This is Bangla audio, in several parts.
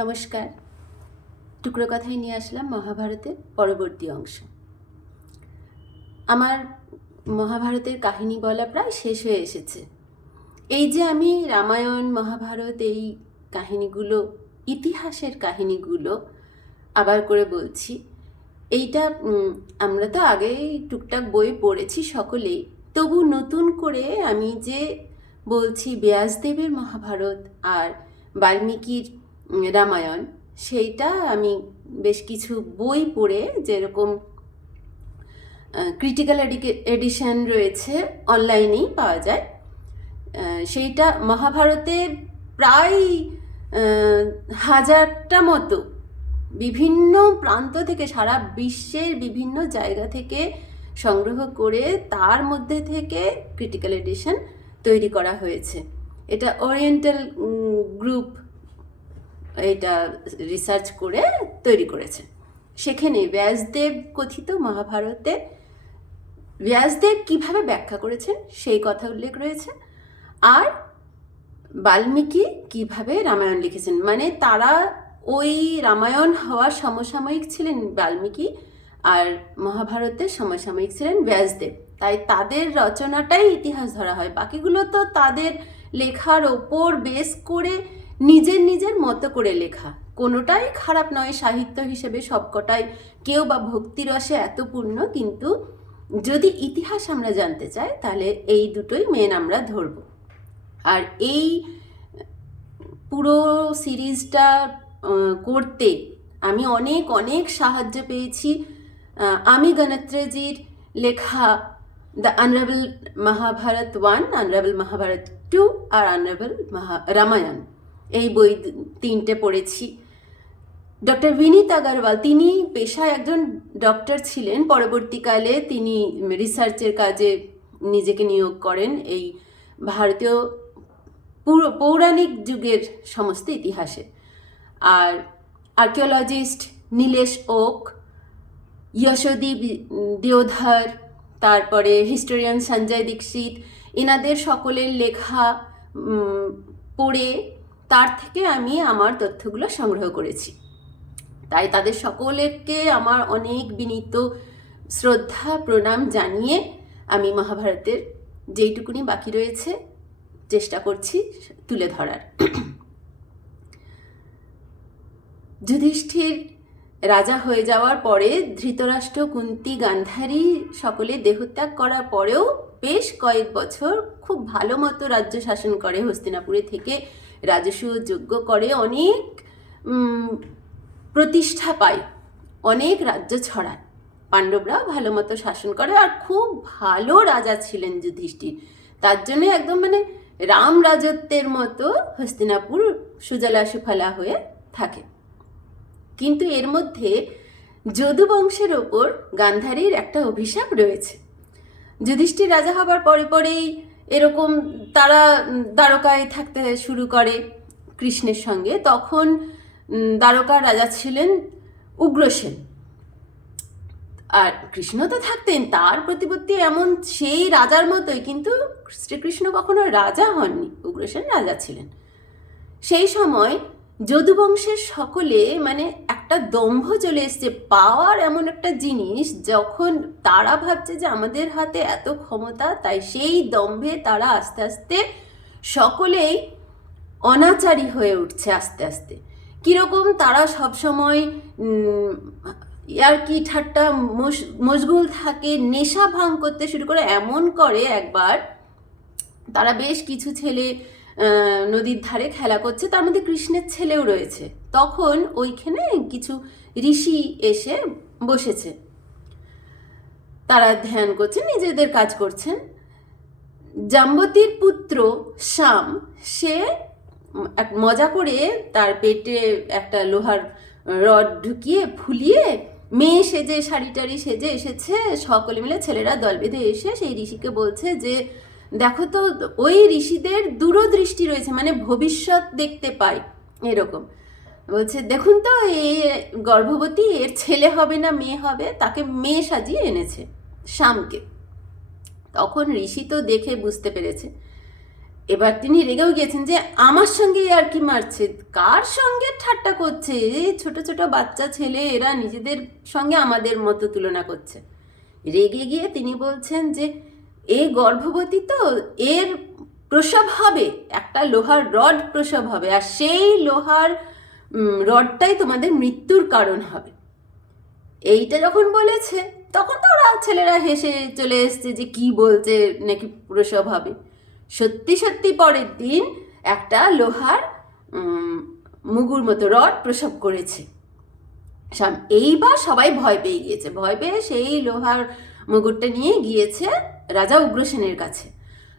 নমস্কার। টুকরো কথায় নিয়ে আসলাম মহাভারতের পরবর্তী অংশ। আমার মহাভারতের কাহিনী বলা প্রায় শেষ হয়ে এসেছে। এই যে আমি রামায়ণ, মহাভারত, এই কাহিনীগুলো, ইতিহাসের কাহিনীগুলো আবার করে বলছি, এইটা আমরা তো আগেই টুকটাক বই পড়েছি সকলেই। তবু নতুন করে আমি যে বলছি, ব্যাসদেবের মহাভারত আর বাল্মীকির রামায়ণ, সেইটা আমি বেশ কিছু বই পড়ে যেরকম ক্রিটিক্যাল এডিশন রয়েছে অনলাইনেই পাওয়া যায়। সেইটা মহাভারতের প্রায় হাজারটা মতো বিভিন্ন প্রান্ত থেকে, সারা বিশ্বের বিভিন্ন জায়গা থেকে সংগ্রহ করে তার মধ্যে থেকে ক্রিটিক্যাল এডিশন তৈরি করা হয়েছে। এটা ওরিয়েন্টাল গ্রুপ এটা রিসার্চ করে তৈরি করেছে। সেখানে ব্যাসদেব কথিত মহাভারতে ব্যাসদেব কীভাবে ব্যাখ্যা করেছেন সেই কথা উল্লেখ রয়েছে। আর বাল্মীকি কীভাবে রামায়ণ লিখেছেন মানে তারা ওই রামায়ণ হওয়ার সমসাময়িক ছিলেন বাল্মীকি আর মহাভারতের সমসাময়িক ছিলেন ব্যাসদেব। তাই তাদের রচনাটাই ইতিহাস ধরা হয়। বাকিগুলো তো তাদের লেখার ওপর বেস করে নিজের নিজের মতো করে লেখা। কোনোটাই খারাপ নয়, সাহিত্য হিসেবে সবকটাই। কেউ বা ভক্তিরসে এত পূর্ণ কিন্তু যদি ইতিহাস আমরা জানতে চাই, তাহলে এই দুটোই মেন আমরা ধরব। আর এই পুরো সিরিজটা করতে আমি অনেক অনেক সাহায্য পেয়েছি। আমি গণত্রেজির লেখা the honourable Mahabharata one honourable Mahabharata two R honourable Maha Ramayana এই বই তিনটে পড়েছি। ডক্টর বিনীত আগরওয়াল, তিনি পেশায় একজন ডক্টর ছিলেন। পরবর্তীকালে তিনি রিসার্চের কাজে নিজেকে নিয়োগ করেন। এই ভারতীয় পুরো, পৌরাণিক যুগের সমস্ত ইতিহাসে। আর আর্কিওলজিস্ট নীলেশ ওক যশোদীপ দেওধর, তারপরে হিস্টোরিয়ান সঞ্জয় দীক্ষিত, এনাদের সকলের লেখা পড়ে তার থেকে আমি আমার তথ্যগুলো সংগ্রহ করেছি। তাই তাদের সকলেরকে আমার অনেক বিনীত শ্রদ্ধা, প্রণাম জানিয়ে আমি মহাভারতের যেইটুকুনি বাকি রয়েছে চেষ্টা করছি তুলে ধরার। যুধিষ্ঠির রাজা হয়ে যাওয়ার পরে ধৃতরাষ্ট্র, কুন্তি, গান্ধারী সকলে দেহত্যাগ করার পরেও বেশ কয়েক বছর খুব ভালো মতো রাজ্য শাসন করে হস্তিনাপুরে থেকে রাজস্ব যোগ্য করে অনেক প্রতিষ্ঠা পায়, অনেক রাজ্য ছড়ায়। পাণ্ডবরা ভালো মতো শাসন করে আর খুব ভালো রাজা ছিলেন যুধিষ্ঠির। তার জন্য একদম মানে রাম রাজত্বের মতো হস্তিনাপুর সুজলা সুফলা হয়ে থাকে। কিন্তু এর মধ্যে যদু বংশের ওপর গান্ধারীর একটা অভিশাপ রয়েছে। যুধিষ্ঠির রাজা হবার পরে পরেই এরকম তারা দ্বারকায় থাকতে শুরু করে কৃষ্ণের সঙ্গে। তখন দ্বারকার রাজা ছিলেন উগ্রসেন আর কৃষ্ণ তো থাকতেন, তার প্রতিপত্তি এমন সেই রাজার মতোই, কিন্তু শ্রীকৃষ্ণ কখনো রাজা হননি উগ্রসেন রাজা ছিলেন। সেই সময় যদুবংশের সকলে মানে একটা দম্ভ চলে এসছে। পাওয়ার এমন একটা জিনিস যখন তারা ভাবছে যে আমাদের হাতে এত ক্ষমতা, তাই সেই দম্ভে তারা আস্তে আস্তে সকলেই অনাচারী হয়ে উঠছে আস্তে আস্তে। কীরকম তারা সবসময় আর কি ঠাট্টা, মশ- মশগুল থাকে, নেশা ভাঙ করতে শুরু করে, এমন করে একবার। তারা বেশ কিছু ছেলে নদীর ধারে খেলা করছে, তার মধ্যে কৃষ্ণের ছেলেও রয়েছে। তখন ওইখানে কিছু ঋষি এসে বসেছে। তারা ধ্যান করছেন, নিজেদের কাজ করছেন। জাম্বতীর পুত্র শ্যাম, সে এক মজা করে তার পেটে একটা লোহার রড ঢুকিয়ে, ফুলিয়ে মেয়ে সেজে শাড়ি টাড়ি সেজে এসেছে। সকলে মিলে ছেলেরা দল বেঁধে এসে সেই ঋষিকে বলছে যে দেখো তো, ওই ঋষিদের দূরদৃষ্টি রয়েছে মানে ভবিষ্যৎ দেখতে পায় এরকম। বলছে, দেখুন তো, এ গর্ভবতী, এর ছেলে হবে না, মেয়ে হবে, তাকে মেয়ে সাজিয়ে এনেছে শ্যামকে তখন ঋষি তো দেখে বুঝতে পেরেছে। এবার তিনি রেগেও গিয়েছেন যে, আমার সঙ্গে আর কি মারছে? কার সঙ্গে ঠাট্টা করছে? এই ছোট ছোট বাচ্চা ছেলে, এরা নিজেদের সঙ্গে আমাদের মতো তুলনা করছে। রেগে গিয়ে তিনি বলছেন যে এ গর্ভবতী তো এর প্রসব হবে, একটা লোহার রড প্রসব হবে, আর সেই লোহার রডটাই তোমাদের মৃত্যুর কারণ হবে। এইটা যখন বলেছে, তখন তো ওরা ছেলেরা হেসে চলে এসছে যে কি বলছে নাকি প্রসব হবে। সত্যি সত্যি পরের দিন একটা লোহার মুগুর মতো রড প্রসব করেছে। এইবার সবাই ভয় পেয়ে গিয়েছে, ভয় পেয়ে সেই লোহার মুগুরটা নিয়ে গিয়েছে রাজা উগ্রসেনের কাছে।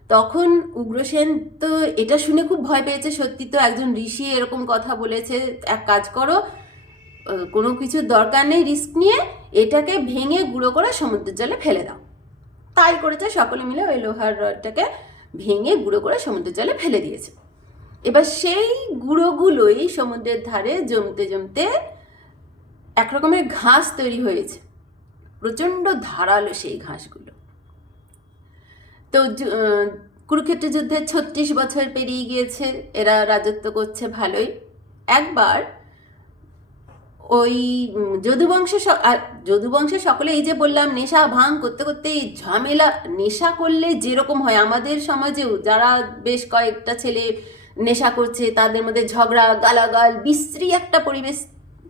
তখন উগ্রসেন তো এটা শুনে খুব ভয় পেয়েছে, সত্যি তো একজন ঋষি এরকম কথা বলেছে, এক কাজ করো কোনো কিছুর দরকার নেই, রিস্ক নিয়ে এটাকে ভেঙে গুঁড়ো করে সমুদ্রের জলে ফেলে দাও। তাই করেছে, সকলে মিলে ওই লোহার রডটাকে ভেঙে গুঁড়ো করে সমুদ্রের জলে ফেলে দিয়েছে। এবার সেই গুঁড়োগুলোই সমুদ্রের ধারে জমতে জমতে এক রকমের ঘাস তৈরি হয়েছে। প্রচণ্ড ধারালো সেই ঘাসগুলো। তো কুরুক্ষেত্র যুদ্ধে ছত্রিশ বছর পেরিয়ে গিয়েছে, এরা রাজত্ব করছে ভালোই। একবার ওই যদুবংশে যদুবংশে সকলে এই যে বললাম, নেশা ভাঙ করতে করতে এই ঝামেলা, নেশা করলে যেরকম হয়। আমাদের সমাজেও যারা বেশ কয়েকটা ছেলে নেশা করছে, তাদের মধ্যে ঝগড়া, গালাগাল, বিশ্রী একটা পরিবেশ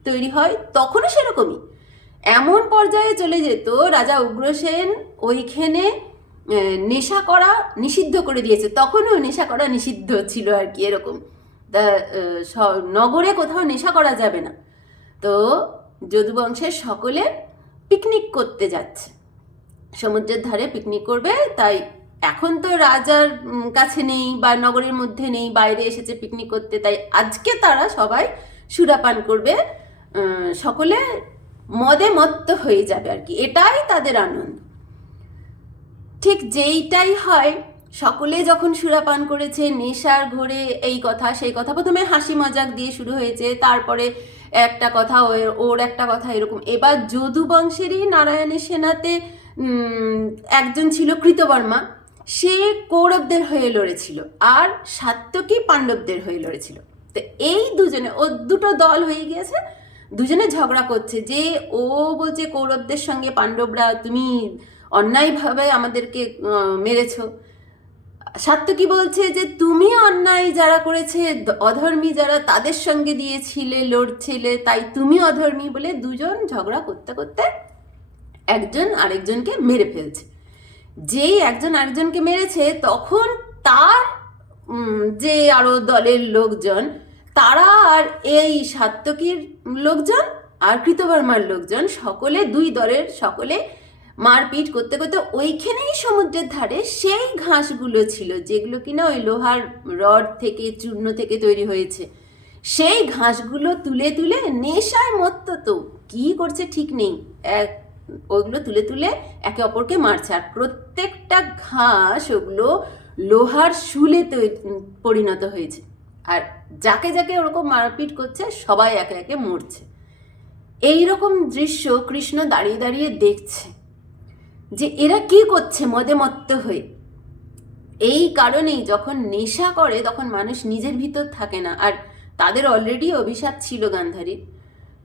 তৈরি হয়, তখনও সেরকমই। এমন পর্যায়ে চলে যেত রাজা উগ্রসেন, ওইখানে নেশা করা নিষিদ্ধ করে দিয়েছে। তখনও নেশা করা নিষিদ্ধ ছিল আর কি এরকম। তা নগরে কোথাও নেশা করা যাবে না। তো যদুবংশের সকলে পিকনিক করতে যাচ্ছে। সমুদ্রের ধারে পিকনিক করবে, তাই এখন তো রাজার কাছে নেই বা নগরের মধ্যে নেই, বাইরে এসেছে পিকনিক করতে, তাই আজকে তারা সবাই সুরাপান করবে। সকলে মদে মত্ত হয়ে যাবে আর কি। এটাই তাদের আনন্দ। ঠিক যেইটাই হয়, সকলে যখন সুরাপান করেছে, নেশার ঘোরে এই কথা, সেই কথা, প্রথমে হাসি মজাক দিয়ে শুরু হয়েছে, তারপরে একটা কথা ওর- একটা কথা এরকম। এবার যদু বংশেরই নারায়ণের সেনাতে একজন ছিল কৃতবর্মা, সে কৌরবদের হয়ে লড়েছিল, আর সাত্যকী পাণ্ডবদের হয়ে লড়েছিল। তো এই দুজনে, ও দুটো দল হয়ে গিয়েছে, দুজনে ঝগড়া করছে যে, ও বলছে কৌরবদের সঙ্গে পাণ্ডবরা, তুমি অন্যায়ভাবে আমাদেরকে মেরেছ। মেরেছো সাত্যকী বলছে যে তুমি অন্যায় যারা করেছে, অধর্মী যারা তাদের সঙ্গে দিয়েছিলে, লড়ছিলে, তাই তুমি অধর্মী বলে দুজন ঝগড়া করতে করতে একজন আরেকজনকে মেরে ফেলছে। যেই একজন আরেকজনকে মেরেছে, তখন তার যে আরও দলের লোকজন, তারা আর এই সাত্যকীর লোকজন আর কৃতবর্মার লোকজন, সকলে, দুই দলের সকলে মারপিট করতে করতে ওইখানেই সমুদ্রের ধারে সেই ঘাসগুলো ছিল, যেগুলো কিনা ওই লোহার রড থেকে, চূর্ণ থেকে তৈরি হয়েছে। সেই ঘাসগুলো তুলে তুলে নেশায় মত্ত তো, কি করছে ঠিক নেই। এক, ওগুলো তুলে তুলে একে অপরকে মারছে। আর প্রত্যেকটা ঘাস ওগুলো লোহার শুলে পরিণত হয়েছে। আর যাকে যাকে ওরকম মারপিট করছে, সবাই একে একে মরছে। এই রকম দৃশ্য কৃষ্ণ দাঁড়িয়ে দাঁড়িয়ে দেখছে। যে এরা কি করছে মদে মত্ত হয়ে। এই কারণেই যখন নেশা করে, তখন মানুষ নিজের ভিতর থাকে না। আর তাদের অলরেডি অভিশাপ ছিল গান্ধারীর।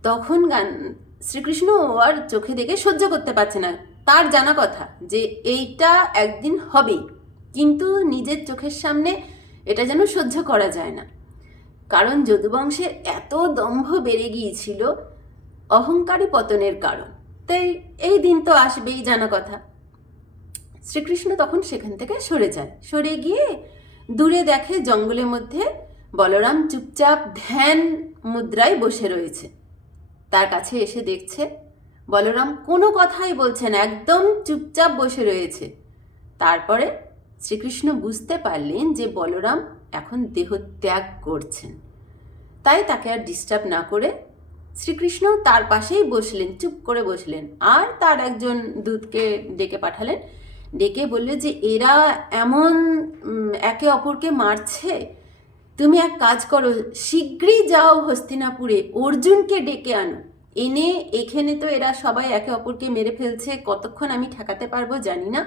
তখন গান, শ্রীকৃষ্ণ আর চোখে দেখে সহ্য করতে পারছে না। তার জানা কথা যে এইটা একদিন হবেই। কিন্তু নিজের চোখের সামনে এটা যেন সহ্য করা যায় না। কারণ যদুবংশের এত দম্ভ বেড়ে গিয়েছিল অহংকারী পতনের কারণ। তাই এই দিন তো আসবেই জানা কথা। শ্রীকৃষ্ণ তখন সেখান থেকে সরে যায়। সরে গিয়ে দূরে দেখে জঙ্গলের মধ্যে বলরাম চুপচাপ ধ্যান মুদ্রায় বসে রয়েছে। তার কাছে এসে দেখছে, বলরাম কোনো কথাই বলছেন একদম চুপচাপ বসে রয়েছে। তারপরে শ্রীকৃষ্ণ বুঝতে পারলেন যে বলরাম এখন দেহ ত্যাগ করছেন। তাই তাকে আর ডিস্টার্ব না করে শ্রীকৃষ্ণ তার পাশেই বসলেন, চুপ করে বসলেন। আর তার একজন দূতকে ডেকে পাঠালেন। ডেকে বললে যে, এরা এমন একে অপরকে মারছে? তুমি এক কাজ করো, শীঘ্রই যাও হস্তিনাপুরে, অর্জুনকে ডেকে আনো। এনে, এখানে তো এরা সবাই একে অপরকে মেরে ফেলছে, কতক্ষণ আমি ঠেকাতে পারব জানি না।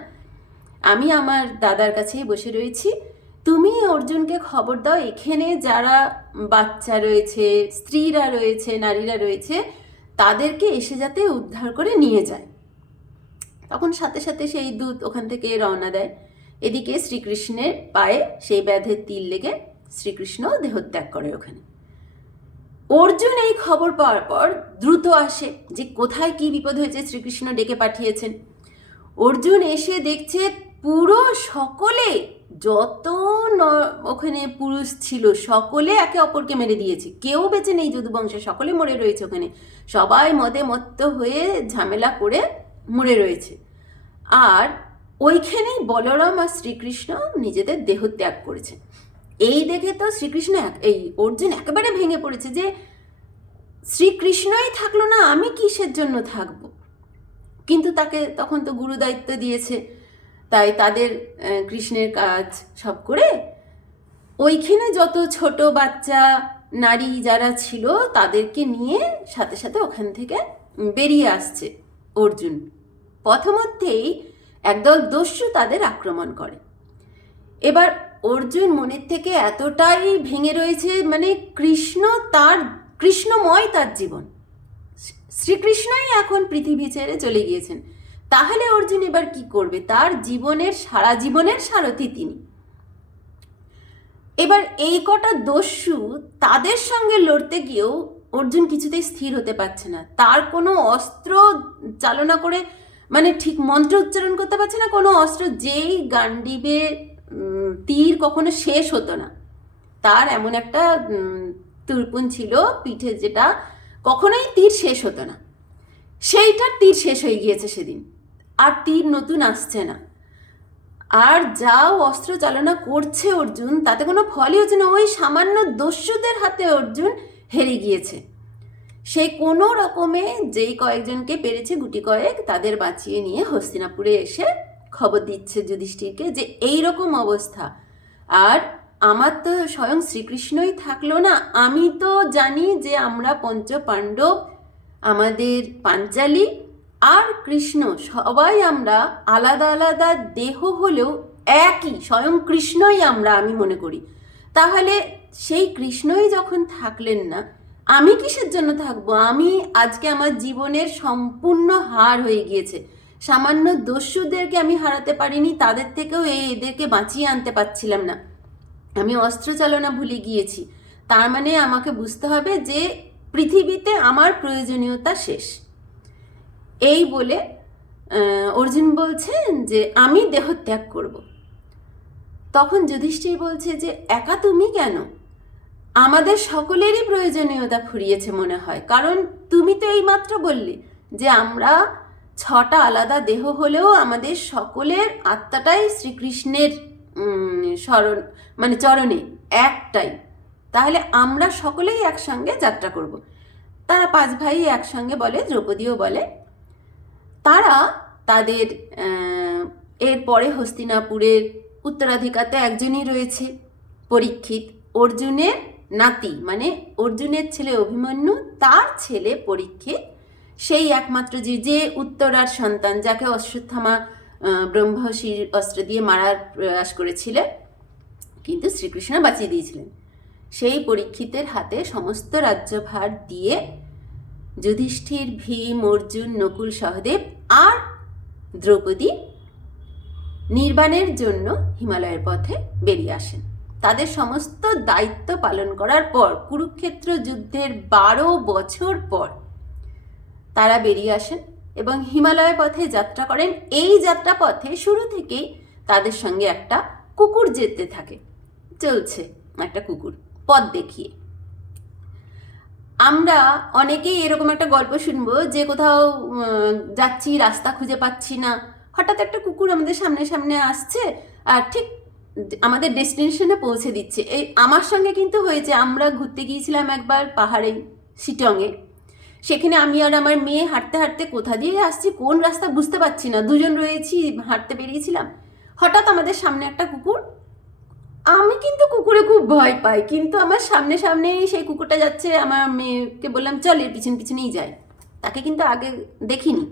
আমি আমার দাদার কাছেই বসে রয়েছি। তুমি অর্জুনকে খবর দাও, এখানে যারা বাচ্চা রয়েছে, স্ত্রীরা রয়েছে, নারীরা রয়েছে, তাদেরকে এসে যাতে উদ্ধার করে নিয়ে যায়। তখন সাথে সাথে সেই দূত ওখান থেকে রওনা দেয়। এদিকে শ্রীকৃষ্ণের পায়ে সেই ব্যাধের তিল লেগে শ্রীকৃষ্ণ দেহত্যাগ করে ওখানে। অর্জুন এই খবর পাওয়ার পর দ্রুত আসে যে কোথায় কি বিপদ হয়েছে, শ্রীকৃষ্ণ ডেকে পাঠিয়েছেন। অর্জুন এসে দেখছে পুরো সকলে, যত ওখানে পুরুষ ছিল, সকলে একে অপরকে মেরে দিয়েছে। কেউ বেঁচে নেই যদুবংশে, সকলে মরে রয়েছে ওখানে। সবাই মদে মত্ত হয়ে ঝামেলা করে মরে রয়েছে। আর ওইখানেই বলরাম আর শ্রীকৃষ্ণ নিজেদের দেহ ত্যাগ করেছে। এই দেখে তো শ্রীকৃষ্ণ এই অর্জুন একেবারে ভেঙে পড়েছে যে, শ্রীকৃষ্ণই থাকল না, আমি কিসের জন্য থাকব? কিন্তু তাকে তখন তো গুরু দায়িত্ব দিয়েছে। তাই তাদের কৃষ্ণের কাজ সব করে ওইখানে যত ছোট বাচ্চা, নারী যারা ছিল তাদেরকে নিয়ে সাথে সাথে ওখান থেকে বেরিয়ে আসছে অর্জুন। পথমধ্যেই একদল দস্যু তাদের আক্রমণ করে। এবার অর্জুন মনের থেকে এতটাই ভেঙে রয়েছে মানে কৃষ্ণ তার, কৃষ্ণময় তার জীবন। শ্রীকৃষ্ণই এখন পৃথিবী ছেড়ে চলে গিয়েছেন। তাহলে অর্জুন এবার কি করবে? তার জীবনের সারা জীবনের সারথি তিনি। এবার এই কটা দস্যু তাদের সঙ্গে লড়তে গিয়েও অর্জুন কিছুতেই স্থির হতে পারছে না। তার কোনো অস্ত্র চালনা করে মানে ঠিক মন্ত্র উচ্চারণ করতে পারছে না, কোনো অস্ত্র যেই গান্ডিবে তীর কখনো শেষ হতো না। তার এমন একটা তুরপুন ছিল পিঠে যেটা কখনোই তীর শেষ হতো না। সেইটার তীর শেষ হয়ে গিয়েছে সেদিন। আর তীর নতুন আসছে না। আর যাও অস্ত্র চালনা করছে অর্জুন, তাতে কোনো ফলই হচ্ছে না। ওই সামান্য দস্যুদের হাতে অর্জুন হেরে গিয়েছে। সে কোনো রকমে যেই কয়েকজনকে পেরেছে, গুটি কয়েক তাদের বাঁচিয়ে নিয়ে হস্তিনাপুরে এসে খবর দিচ্ছে যুধিষ্ঠিরকে যে এই রকম অবস্থা। আর আমার তো স্বয়ং শ্রীকৃষ্ণই থাকল না। আমি তো জানি যে আমরা পঞ্চ পাণ্ডব আমাদের পাঞ্চালী আর কৃষ্ণ, সবাই আমরা আলাদা আলাদা দেহ হলেও একই, স্বয়ং কৃষ্ণই আমরা আমি মনে করি। তাহলে সেই কৃষ্ণই যখন থাকলেন না, আমি কিসের জন্য থাকব? আমি আজকে আমার জীবনের সম্পূর্ণ হার হয়ে গিয়েছে। সামান্য দস্যুদেরকে আমি হারাতে পারিনি, তাদের থেকেও এই এদেরকে বাঁচিয়ে আনতে পারছিলাম না। আমি অস্ত্র চালনা ভুলে গিয়েছি। তার মানে আমাকে বুঝতে হবে যে পৃথিবীতে আমার প্রয়োজনীয়তা শেষ। এই বলে অর্জুন বলছেন যে, আমি দেহত্যাগ করব। তখন যুধিষ্ঠির বলছে যে, একা তুমি কেন? আমাদের সকলেরই প্রয়োজনীয়তা ফুরিয়েছে মনে হয়। কারণ তুমি তো এইমাত্র বললে যে, আমরা ছটা আলাদা দেহ হলেও আমাদের সকলের আত্মাটাই শ্রীকৃষ্ণের স্মরণ মানে চরণে একটাই। তাহলে আমরা সকলেই একসঙ্গে যাত্রা করব। তারা পাঁচ ভাই একসঙ্গে বলে, দ্রৌপদীও বলে তাদের আহ, এরপরে হস্তিনাপুরের উত্তরাধিকারতে একজনই রয়েছে পরীক্ষিত অর্জুনের নাতি মানে অর্জুনের ছেলে অভিমন্যু তার ছেলে পরীক্ষিত। সেই একমাত্র যে যে উত্তরার সন্তান যাকে অশ্বত্থামা ব্রহ্মশির অস্ত্র দিয়ে মারার প্রয়াস করেছিলেন কিন্তু শ্রীকৃষ্ণ বাঁচিয়ে দিয়েছিলেন। সেই পরীক্ষিতের হাতে সমস্ত রাজ্যভার দিয়ে যুধিষ্ঠির, ভীম, অর্জুন, নকুল, সহদেব আর দ্রৌপদী নির্বাণের জন্য হিমালয়ের পথে বেরিয়ে আসেন। তাদের সমস্ত দায়িত্ব পালন করার পর, কুরুক্ষেত্র যুদ্ধের বারো বছর পর তারা বেরিয়ে আসেন এবং হিমালয় পথে যাত্রা করেন। এই যাত্রা পথে শুরু থেকেই তাদের সঙ্গে একটা কুকুর যেতে থাকে। চলছে একটা কুকুর, পথ দেখিয়ে। আমরা অনেকেই এরকম একটা গল্প শুনব যে কোথাও যাচ্ছি, রাস্তা খুঁজে পাচ্ছি না। হঠাৎ একটা কুকুর আমাদের সামনে সামনে আসছে আর ঠিক আমাদের ডেস্টিনেশনে পৌঁছে দিচ্ছে। এই আমার সঙ্গে কিন্তু হয়েছে, আমরা ঘুরতে গিয়েছিলাম একবার পাহাড়ে, শিটংয়ে। সেখানে আমি আর আমার মেয়ে হাঁটতে হাঁটতে কোথা দিয়ে আসছি, কোন রাস্তা বুঝতে পারছি না। দুজন রয়েছি, হাঁটতে বেরিয়েছিলাম। হঠাৎ আমাদের সামনে একটা কুকুর আমি কিন্তু কুকুরে খুব ভয় পাই, কিন্তু আমার সামনে সামনেই সেই কুকুরটা যাচ্ছে, আমার মেয়েকে বললাম, চল এর পিছন পিছনেই যাই। তাকে কিন্তু আগে দেখিনি।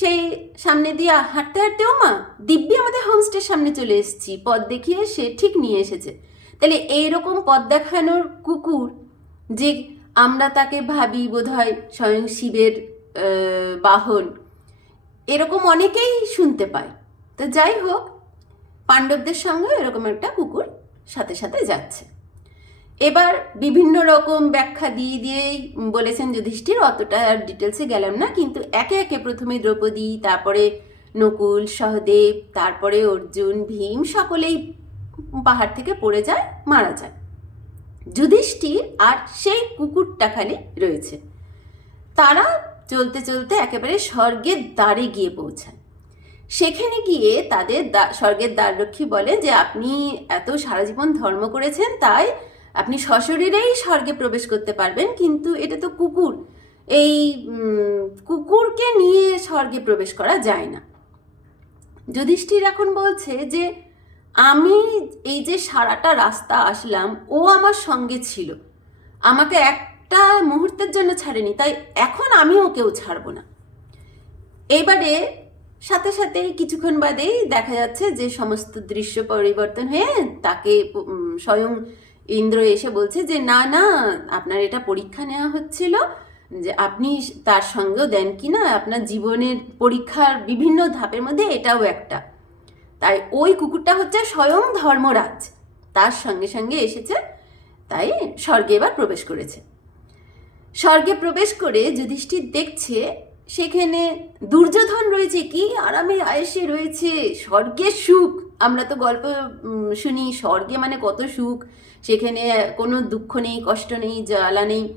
সেই সামনে দিয়ে হাঁটতে হাঁটতেও মা দিব্যি আমাদের হোমস্টের সামনে চলে এসেছি, পথ দেখিয়ে সে ঠিক নিয়ে এসেছে। তাহলে এইরকম পথ দেখানোর কুকুর যে আমরা তাকে ভাবি বোধহয় স্বয়ং শিবের বাহন, এরকম অনেকেই শুনতে পায়। তো যাই হোক পাণ্ডবদের সঙ্গে এরকম একটা কুকুর সাথে সাথে যাচ্ছে। এবার বিভিন্ন রকম ব্যাখ্যা দিয়ে দিয়েই বলেছেন যুধিষ্ঠির, অতটা আর ডিটেলসে গেলাম না, কিন্তু একে একে প্রথমে দ্রৌপদী, তারপরে নকুল, সহদেব, তারপরে অর্জুন, ভীম, সকলেই পাহাড় থেকে পড়ে যায়, মারা যায়। যুধিষ্ঠির আর সেই কুকুরটা খালি রয়েছে। তারা চলতে চলতে একেবারে স্বর্গের দ্বারে গিয়ে পৌঁছায়। সেখানে গিয়ে তাদের স্বর্গের দ্বাররক্ষী বলে যে, আপনি এত সারা জীবন ধর্ম করেছেন, তাই আপনি সশরীরেই স্বর্গে প্রবেশ করতে পারবেন, কিন্তু এটা তো কুকুর। এই কুকুরকে নিয়ে স্বর্গে প্রবেশ করা যায় না। যুধিষ্ঠির এখন বলছে যে, আমি এই যে সারাটা রাস্তা আসলাম, ও আমার সঙ্গে ছিল। আমাকে একটা মুহূর্তের জন্য ছাড়েনি, তাই এখন আমি ওকেও ছাড়বো না। এইবারে সাথে সাথে কিছুক্ষণ বাদেই দেখা যাচ্ছে যে সমস্ত দৃশ্য পরিবর্তন হয়ে তাকে স্বয়ং ইন্দ্র এসে বলছে যে, না না, আপনার এটা পরীক্ষা নেওয়া হচ্ছিল যে আপনি তার সঙ্গেও দেন কি না? আপনার জীবনের পরীক্ষার বিভিন্ন ধাপের মধ্যে এটাও একটা। তাই ওই কুকুরটা হচ্ছে স্বয়ং ধর্মরাজ। তার সঙ্গে সঙ্গে এসেছে, তাই স্বর্গে এবার প্রবেশ করেছে। স্বর্গে প্রবেশ করে যুধিষ্ঠির দেখছে সেখানে দুর্যোধন রয়েছে কি? আরামে আয়েসে রয়েছে স্বর্গের সুখ। আমরা তো গল্প শুনি, স্বর্গে মানে কত সুখ? সেখানে কোনো দুঃখ নেই, কষ্ট নেই, জ্বালা নেই।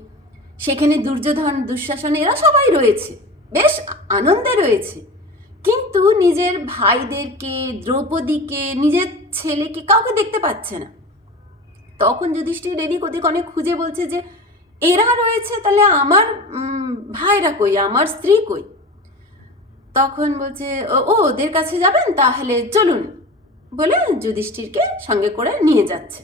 সেখানে দুর্যোধন, দুঃশাসন, এরা সবাই রয়েছে। বেশ আনন্দে রয়েছে। কিন্তু নিজের ভাইদেরকে, দ্রৌপদীকে, নিজের ছেলেকে কাউকে দেখতে পাচ্ছে না। তখন যুধিষ্ঠির এদিক ওদিক অনেক খুঁজে বলছে যে এরা রয়েছে তাহলে আমার ভাইরা কই? আমার স্ত্রী কই? তখন বলছে, "ও- ও, ওদের কাছে যাবেন? তাহলে চলুন। বলে যুধিষ্ঠিরকে সঙ্গে করে নিয়ে যাচ্ছে।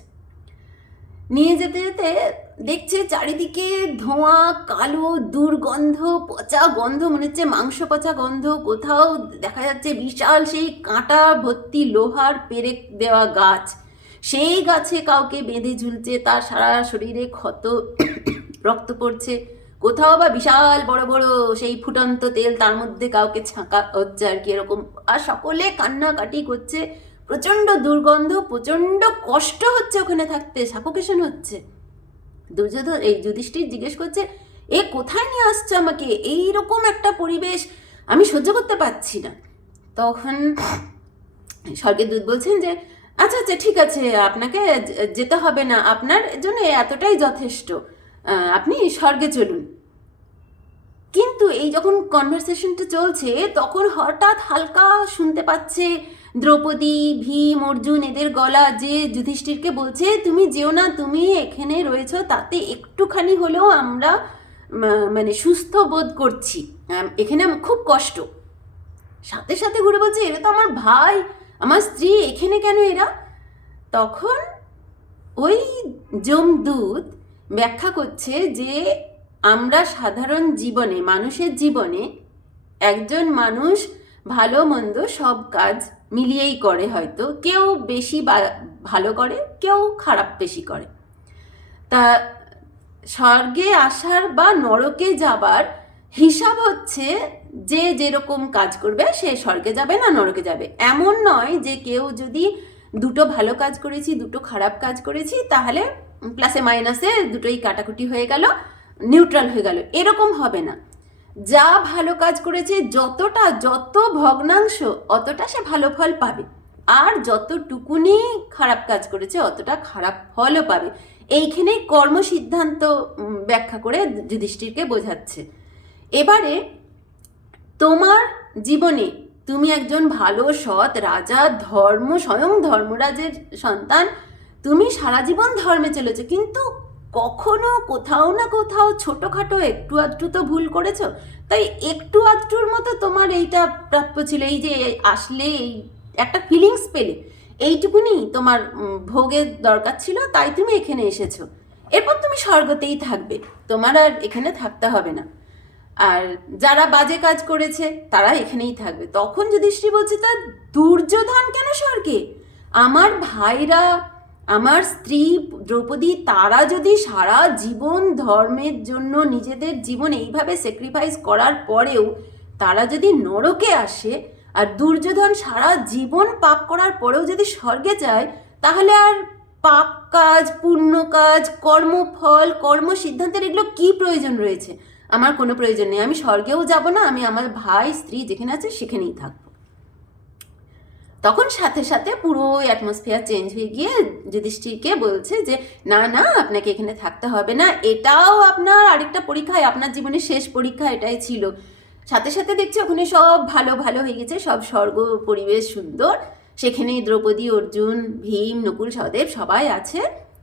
নিয়ে যেতে যেতে দেখছে চারিদিকে ধোঁয়া, কালো দুর্গন্ধ, পচা গন্ধ, মনে হচ্ছে মাংস পচা গন্ধ, কোথাও দেখা যাচ্ছে বিশাল সেই কাঁটা ভর্তি লোহার পেরেক দেওয়া গাছ। সেই গাছে কাউকে বেঁধে ঝুলছে, তার সারা শরীরে ক্ষত। রক্ত পড়ছে। কোথাও বা বিশাল বড় বড় সেই ফুটন্ত তেল তার মধ্যে কাউকে ছাঁকা হচ্ছে আর কি এরকম। আর সকলে কান্নাকাটি করছে। প্রচণ্ড দুর্গন্ধ, প্রচণ্ড কষ্ট হচ্ছে ওখানে থাকতে সাফোকেশন হচ্ছে। দুর্যোধন এই যুধিষ্ঠির জিজ্ঞেস করছে, এ কোথায় নিয়ে আসছো আমাকে? এই রকম একটা পরিবেশ আমি সহ্য করতে পারছি না। তখন স্বর্গের দূত বলছেন যে আচ্ছা আচ্ছা ঠিক আছে, আপনাকে যেতে হবে না। আপনার জন্য এতটাই যথেষ্ট। আপনি স্বর্গে চলুন। কিন্তু এই যখন কনভারসেশনটা চলছে, তখন হঠাৎ হালকা শুনতে পাচ্ছে দ্রৌপদী, ভীম, অর্জুন এদের গলা যে যুধিষ্ঠিরকে বলছে, তুমি যেও না, তুমি এখানে রয়েছো, তাতে একটুখানি হলেও আমরা মানে সুস্থ বোধ করছি। এখানে খুব কষ্ট। সাথে সাথে ঘুরে বলছে, এরা তো আমার ভাই, আমার স্ত্রী, এখানে কেন এরা? তখন ওই যমদূত ব্যাখ্যা করছে যে আমরা সাধারণ জীবনে, মানুষের জীবনে একজন মানুষ ভালো, মন্দ সব কাজ মিলিয়েই করে হয়তো। কেউ বেশি ভালো করে, কেউ খারাপ বেশি করে। তা স্বর্গে আসার বা নরকে যাবার হিসাব হচ্ছে যে যেরকম কাজ করবে, সে স্বর্গে যাবে না নরকে যাবে। এমন নয় যে কেউ যদি দুটো ভালো কাজ করেছি, দুটো খারাপ কাজ করেছি, তাহলে প্লাসে মাইনাসে দুটোই কাটাকুটি হয়ে গেল নিউট্রাল হয়ে গেল, এরকম হবে না। যা ভালো কাজ করেছে, যতটা, যত ভগ্নাংশ, অতটা সে ভালো ফল পাবে। আর যতটুকুনি খারাপ কাজ করেছে, অতটা খারাপ ফলও পাবে। এইখানে কর্ম সিদ্ধান্ত ব্যাখ্যা করে যুধিষ্ঠিরকে বোঝাচ্ছে। এবারে, তোমার জীবনে তুমি একজন ভালো সৎ রাজা, ধর্ম, স্বয়ং ধর্মরাজের সন্তান তুমি সারা জীবন ধর্মে চলেছো, কিন্তু কখনো কোথাও না কোথাও ছোটোখাটো একটু আধটু তো ভুল করেছ। তাই একটু আধটুর মতো তোমার এইটা প্রাপ্য ছিল, এই যে আসলে এই একটা ফিলিংস পেলে। এইটুকুনি তোমার ভোগের দরকার ছিল, তাই তুমি এখানে এসেছ। এরপর তুমি স্বর্গতেই থাকবে, তোমার আর এখানে থাকতে হবে না। আর যারা বাজে কাজ করেছে, তারা এখানেই থাকবে। তখন যুধিষ্ঠি বলছে, তা দুর্যোধন কেন স্বর্গে? আমার ভাইরা আমার স্ত্রী দ্রৌপদী, তারা যদি সারা জীবন ধর্মের জন্য নিজেদের জীবন এইভাবে স্যাক্রিফাইস করার পরেও তারা যদি নরকে আসে আর দুর্যোধন সারা জীবন পাপ করার পরেও যদি স্বর্গে যায়, তাহলে আর পাপ কাজ, পুণ্য কাজ, কর্মফল কর্ম সিদ্ধান্তের এগুলো কি প্রয়োজন রয়েছে? আমার কোনো প্রয়োজন নেই। আমি স্বর্গেও যাব না, আমি আমার ভাই, স্ত্রী যেখানে আছে সেখানেই থাকব। তখন সাথে সাথে পুরো অ্যাটমসফিয়ার চেঞ্জ হয়ে গিয়ে যুধিষ্ঠিরকে বলছে যে, না না, আপনাকে এখানে থাকতে হবে না। এটাও আপনার আরেকটা পরীক্ষায়, আপনার জীবনের শেষ পরীক্ষা এটাই ছিল। সাথে সাথে দেখছি ওখানে সব ভালো ভালো হয়ে গেছে, সব স্বর্গ পরিবেশ সুন্দর। সেখানে দ্রৌপদী, অর্জুন, ভীম, নকুল, সহদেব সবাই আছে।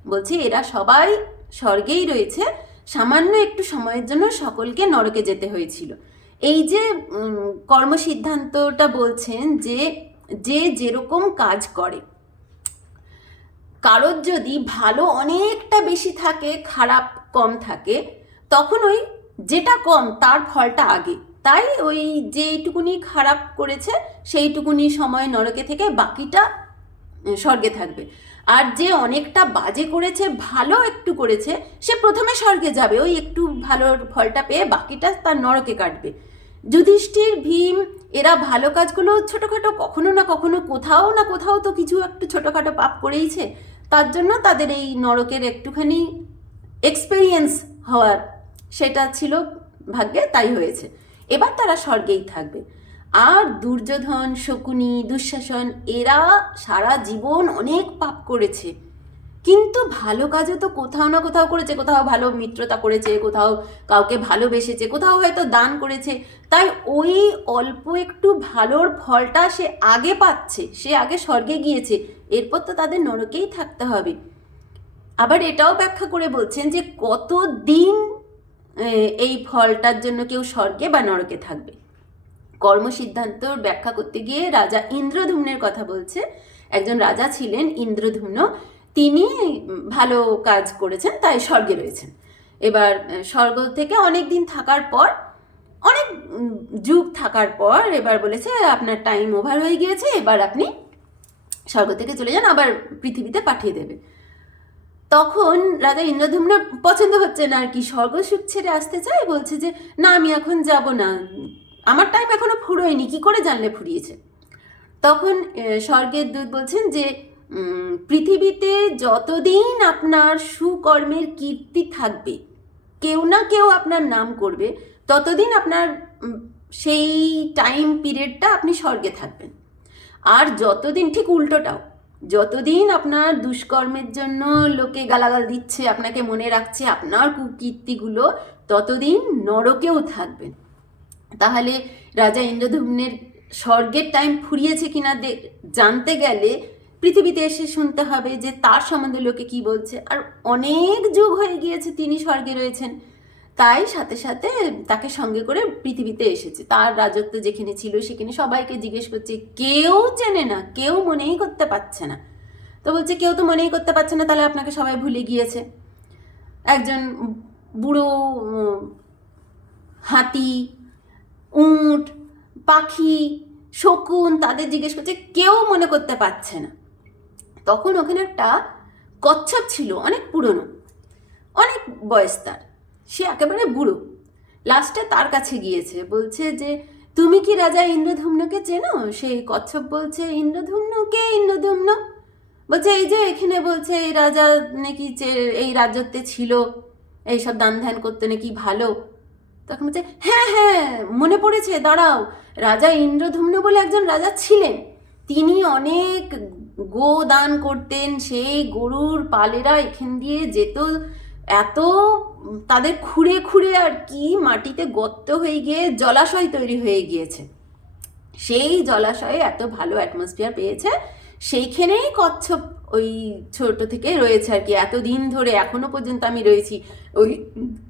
বলছি, এরা সবাই স্বর্গেই রয়েছে। সামান্য একটু সময়ের জন্য সকলকে নরকে যেতে হয়েছিল। এই যে কর্মসিদ্ধান্তটা বলছেন যে যে যেরকম কাজ করে। কারোর যদি ভালো অনেকটা বেশি থাকে, খারাপ কম থাকে, তখন ওই যেটা কম তার ফলটা আগে। তাই ওই যেইটুকুনি খারাপ করেছে, সেইটুকুনি সময় নরকে থেকে বাকিটা স্বর্গে থাকবে। আর যে অনেকটা বাজে করেছে, ভালো একটু করেছে, সে প্রথমে স্বর্গে যাবে। ওই একটু ভালো ফলটা পেয়ে বাকিটা তার নরকে কাটবে। যুধিষ্ঠির, ভীম, এরা ভালো কাজগুলো ছোটোখাটো কখনো না কখনো কোথাও না কোথাও তো কিছু একটু ছোটোখাটো পাপ করেইছে। তার জন্য তাদের এই নরকের একটুখানি এক্সপেরিয়েন্স হওয়ার সেটা ছিল ভাগ্যে, তাই হয়েছে। এবার তারা স্বর্গেই থাকবে। আর দুর্যোধন, শকুনি, দুঃশাসন, এরা সারা জীবন অনেক পাপ করেছে। কিন্তু ভালো কাজও তো কোথাও না কোথাও করেছে, কোথাও ভালো মিত্রতা করেছে, কোথাও কাউকে ভালোবেসেছে, কোথাও হয়তো দান করেছে। তাই ওই অল্প একটু ভালোর ফলটা সে আগে পাচ্ছে, সে আগে স্বর্গে গিয়েছে, এরপর তো তাদের নরকেই থাকতে হবে। আবার এটাও ব্যাখ্যা করে বলছেন যে কত দিন এই ফলটার জন্য কেউ স্বর্গে বা নরকে থাকবে। কর্মসিদ্ধান্ত ব্যাখ্যা করতে গিয়ে রাজা ইন্দ্রধুম্নের কথা বলছে। একজন রাজা ছিলেন ইন্দ্রধুম্ন তিনি ভালো কাজ করেছেন, তাই স্বর্গে রয়েছেন। এবার স্বর্গ থেকে অনেক দিন থাকার পর, অনেক যুগ থাকার পর এবার বলেছে, আপনার টাইম ওভার হয়ে গিয়েছে, এবার আপনি স্বর্গ থেকে চলে যান, আবার পৃথিবীতে পাঠিয়ে দেবে। তখন রাজা ইন্দ্রধুম্ন পছন্দ হচ্ছে না আর কি, স্বর্গ সুখ ছেড়ে আসতে চায়, বলছে যে, না, আমি এখন যাব না, আমার টাইম এখনও ফুরোয়নি, কি করে জানলে ফুরিয়েছে? তখন স্বর্গের দূত বলছেন যে পৃথিবীতে যতদিন আপনার সুকর্মের কীর্তি থাকবে, কেউ না কেউ আপনার নাম করবে, ততদিন আপনার সেই টাইম পিরিয়ডটা আপনি স্বর্গে থাকবেন। আর যতদিন, ঠিক উল্টোটাও, যতদিন আপনার দুষ্কর্মের জন্য লোকে গালাগাল দিচ্ছে, আপনাকে মনে রাখছে, আপনার কুকীর্তিগুলো ততদিন নরকেও থাকবেন। তাহলে রাজা ইন্দ্রধুম্নের স্বর্গের টাইম ফুরিয়েছে কিনা জানতে গেলে পৃথিবীতে এসে শুনতে হবে যে তার সম্বন্ধে লোকে কি বলছে। আর অনেক যুগ হয়ে গিয়েছে তিনি স্বর্গে রয়েছেন। তাই সাথে সাথে তাকে সঙ্গে করে পৃথিবীতে এসেছে। তার রাজত্ব যেখানে ছিল সেখানে সবাইকে জিজ্ঞেস করছে, কেউ চেনে না, কেউ মনেই করতে পারছে না। তো বলছে, কেউ তো মনেই করতে পারছে না, তাহলে আপনাকে সবাই ভুলে গিয়েছে। একজন বুড়ো হাতি, উঁট, পাখি, শকুন, তাদের জিজ্ঞেস করছে, কেউ মনে করতে পারছে না। তখন ওখানে একটা কচ্ছপ ছিল, অনেক পুরনো। অনেক বয়স তার। সে একেবারে বুড়ো। লাস্টে তার কাছে গিয়েছে। বলছে যে, তুমি কি রাজা ইন্দ্রধুম্নকে চেনো? সেই কচ্ছপ বলছে ইন্দ্রধুম্ন কে ইন্দ্রধুম্ন বলছে, এই যে এখানে বলছে, এই রাজা নাকি এই রাজ্যতে ছিল। এইসব দান ধ্যান করতে নাকি ভালো? তখন বলছে হ্যাঁ হ্যাঁ মনে পড়েছে, দাঁড়াও। রাজা ইন্দ্রধুম্ন বলে একজন রাজা ছিলেন। তিনি অনেক গো দান করতেন, সেই গরুর পালেরা এখান দিয়ে যেত। এত তাদের খুঁড়ে খুঁড়ে আর কি মাটিতে গর্ত হয়ে গিয়ে জলাশয় তৈরি হয়ে গিয়েছে। সেই জলাশয়ে এত ভালো অ্যাটমসফিয়ার পেয়েছে, সেইখানেই কচ্ছপ ওই ছোট থেকে রয়েছে আর কি। এতদিন ধরে এখনও পর্যন্ত আমি রয়েছি। ওই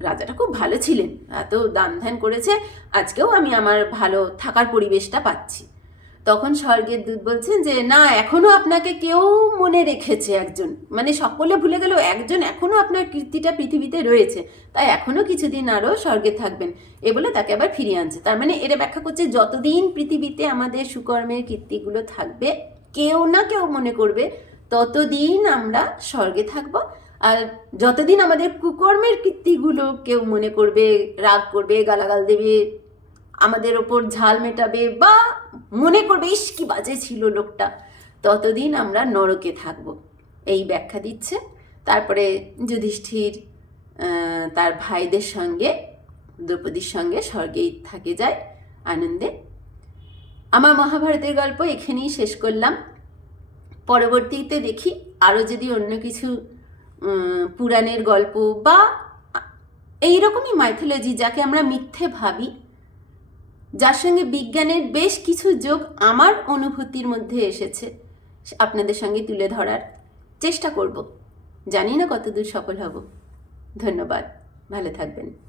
রাজাটা খুব ভালো ছিলেন, এত দান ধ্যান করেছে। আজকেও আমি আমার ভালো থাকার পরিবেশটা পাচ্ছি। তখন স্বর্গের দূত বলছেন যে, না, এখনও আপনাকে কেউ মনে রেখেছে একজন। মানে সকলে ভুলে গেল একজন এখনও আপনার কীর্তিটা পৃথিবীতে রয়েছে। তাই এখনও কিছুদিন আরও স্বর্গে থাকবেন। এ বলে তাকে আবার ফিরিয়ে আনছে। তার মানে এটা ব্যাখ্যা করছে, যতদিন পৃথিবীতে আমাদের সুকর্মের কীর্তিগুলো থাকবে, কেউ না কেউ মনে করবে, ততদিন আমরা স্বর্গে থাকব। আর যতদিন আমাদের কুকর্মের কীর্তিগুলো কেউ মনে করবে, রাগ করবে, গালাগাল দেবে আমাদের ওপর ঝাল মেটাবে বা মনে করবে, ইস, কি বাজে ছিল লোকটা। ততদিন আমরা নরকে থাকব। এই ব্যাখ্যা দিচ্ছে। তারপরে যুধিষ্ঠির তার ভাইদের সঙ্গে, দ্রৌপদীর সঙ্গে স্বর্গেই থাকে যায় আনন্দে। আমার মহাভারতের গল্প এখানেই শেষ করলাম। পরবর্তীতে দেখি আরও যদি অন্য কিছু পুরাণের গল্প বা এইরকমই মাইথোলজি যাকে আমরা মিথ্যে ভাবি যার সঙ্গে বিজ্ঞানের বেশ কিছু যোগ আমার অনুভূতির মধ্যে এসেছে, আপনাদের সঙ্গে তুলে ধরার চেষ্টা করব। জানি না কতদূর সফল হব। ধন্যবাদ। ভালো থাকবেন।